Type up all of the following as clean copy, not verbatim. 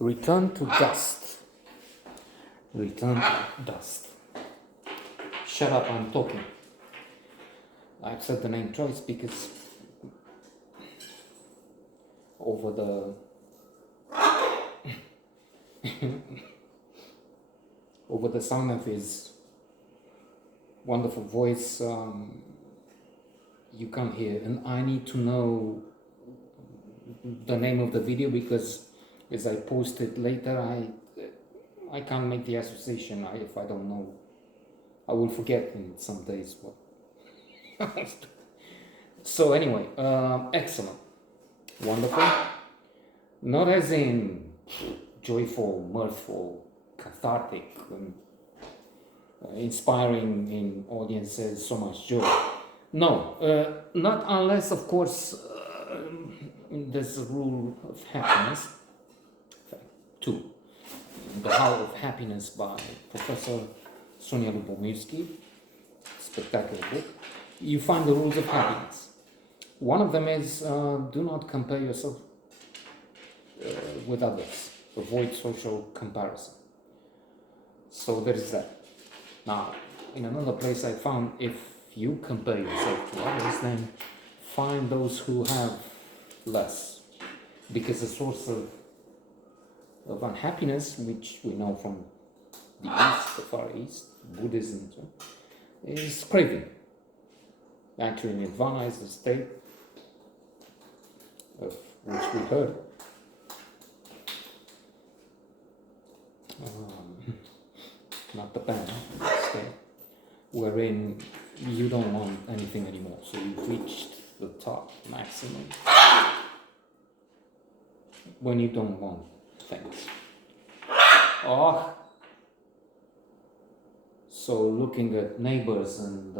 Return to dust. Return to dust. Shut up, I'm talking. I've said the name twice because over the over the sound of his wonderful voice, you can't hear, and I need to know the name of the video because as I post it later, I can't make the association. If I don't know, I will forget in some days what. So anyway, excellent, wonderful, not as in joyful, mirthful, cathartic, and inspiring in audiences so much joy. No, not unless, of course, there's a rule of happiness. In fact, two. The How of Happiness by Professor Sonia Lubomirsky, spectacular book. You find the rules of happiness. One of them is do not compare yourself with others. Avoid social comparison. So there is that. Now, in another place I found if you compare yourself to others, then find those who have less. Because the source of unhappiness, which we know from the East, the Far East, Buddhism, is craving. Actually, nirvana is the state of which we heard. Not the band, state, wherein you don't want anything anymore. So you've reached the top maximum when you don't want things. Oh, so looking at neighbors and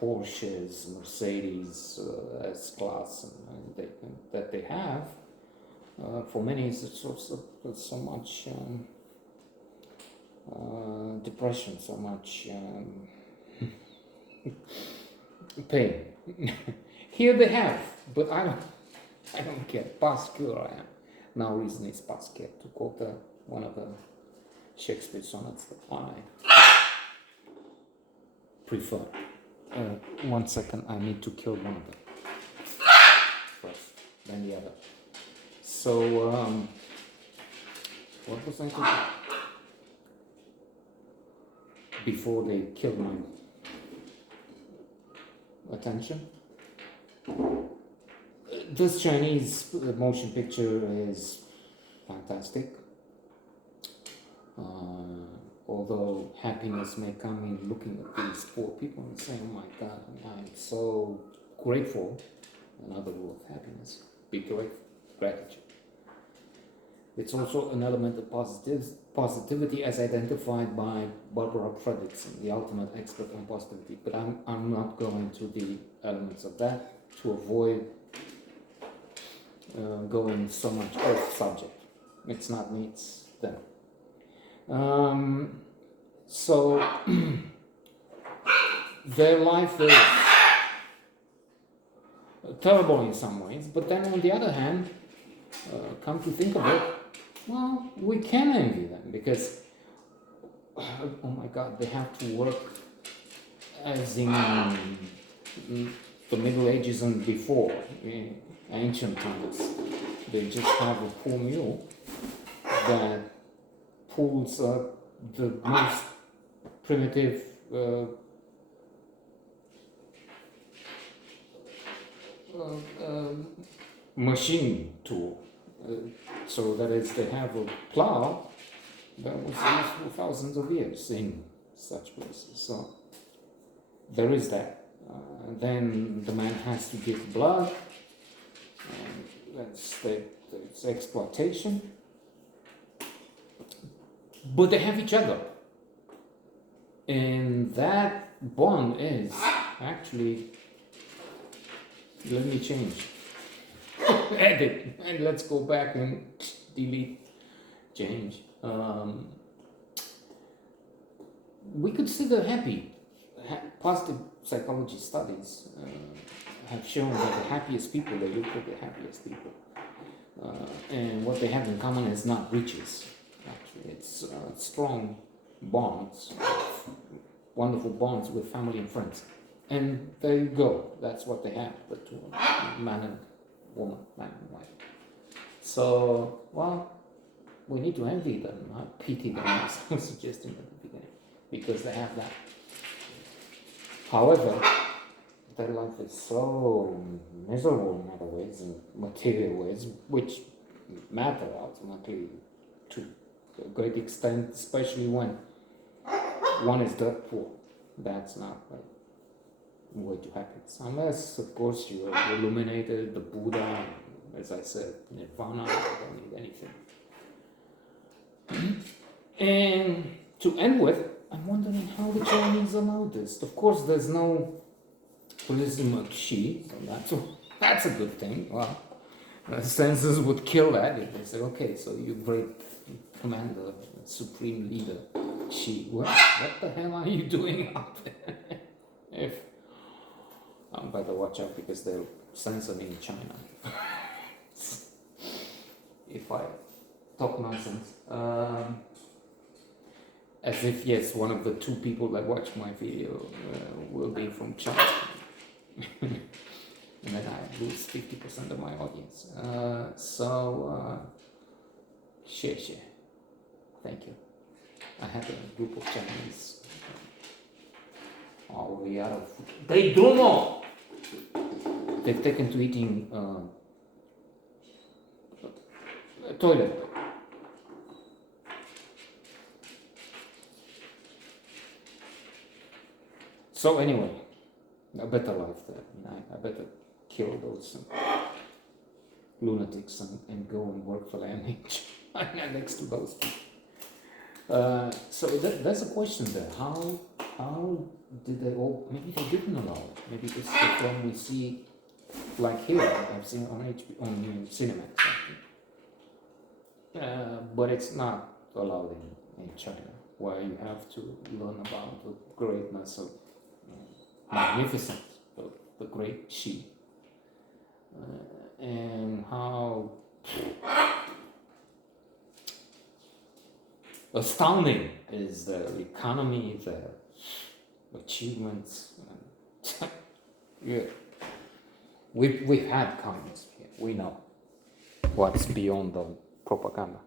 Porsches, Mercedes, S-Class, and that they have, for many it's a source of so much depression, so much pain. Here they have, but I don't get. Parce que I am. Now reason is parce que, to quote one of the Shakespeare sonnets that I prefer. 1 second, I need to kill one of them first, then the other. So, what was I thinking? Before they killed my attention. This Chinese motion picture is fantastic. Although happiness may come in looking at these poor people and saying, oh my God, I'm so grateful. Another word of happiness, be grateful, gratitude. It's also an element of positivity as identified by Barbara Fredrickson, the ultimate expert on positivity. But I'm not going to the elements of that to avoid going so much off subject. It's not me, it's them. So their life is terrible in some ways, but then on the other hand, come to think of it, well, we can envy them because, oh my God, they have to work as in the Middle Ages and before, in ancient times. They just have a poor mule that pulls the most primitive machine tool. So that is, they have a plow that was used for thousands of years in such places. So there is that. Then the man has to give blood. That's exploitation. But they have each other. And that bond is actually, let me change. Edit, and let's go back and delete, change. We could see the positive psychology studies have shown that the happiest people, they look at the happiest people. And what they have in common is not riches. Actually, it's strong bonds, wonderful bonds with family and friends. And there you go. That's what they have, the two, man and woman, man and wife. So, well, we need to envy them, not pity them, as I was suggesting at the beginning, because they have that. However, their life is so miserable in other ways, in material ways, which matter ultimately to a great extent, especially when one is dirt poor. That's not a way to happiness. Unless, of course, you are illuminated, the Buddha, as I said, Nirvana, you don't need anything. And to end with, I'm wondering how the Chinese allow this. Of course, there's no Buddhism of Xi, so that's a good thing. Well, the census would kill that if they say, okay, so you great commander, supreme leader, Xi, what the hell are you doing up there? If I better watch out because they'll censor me in China if I talk nonsense. As if, yes, one of the two people that watch my video will be from China. And then I lose 50% of my audience. Xie xie. Thank you. I had a group of Chinese. Oh, we are. They do know. They've taken to eating toilet paper. So anyway, a better life there. I better kill those lunatics and go and work for the NH next to those people. So there's a question there. How did they all? Maybe they didn't allow it. Maybe this is the film we see, like here. I've seen on Cinemax. But it's not allowed in China, where you have to learn about the greatness of magnificence of the great Xi, and how astounding is their economy, their achievements. Yeah, we've had communism here. We know what's beyond the propaganda.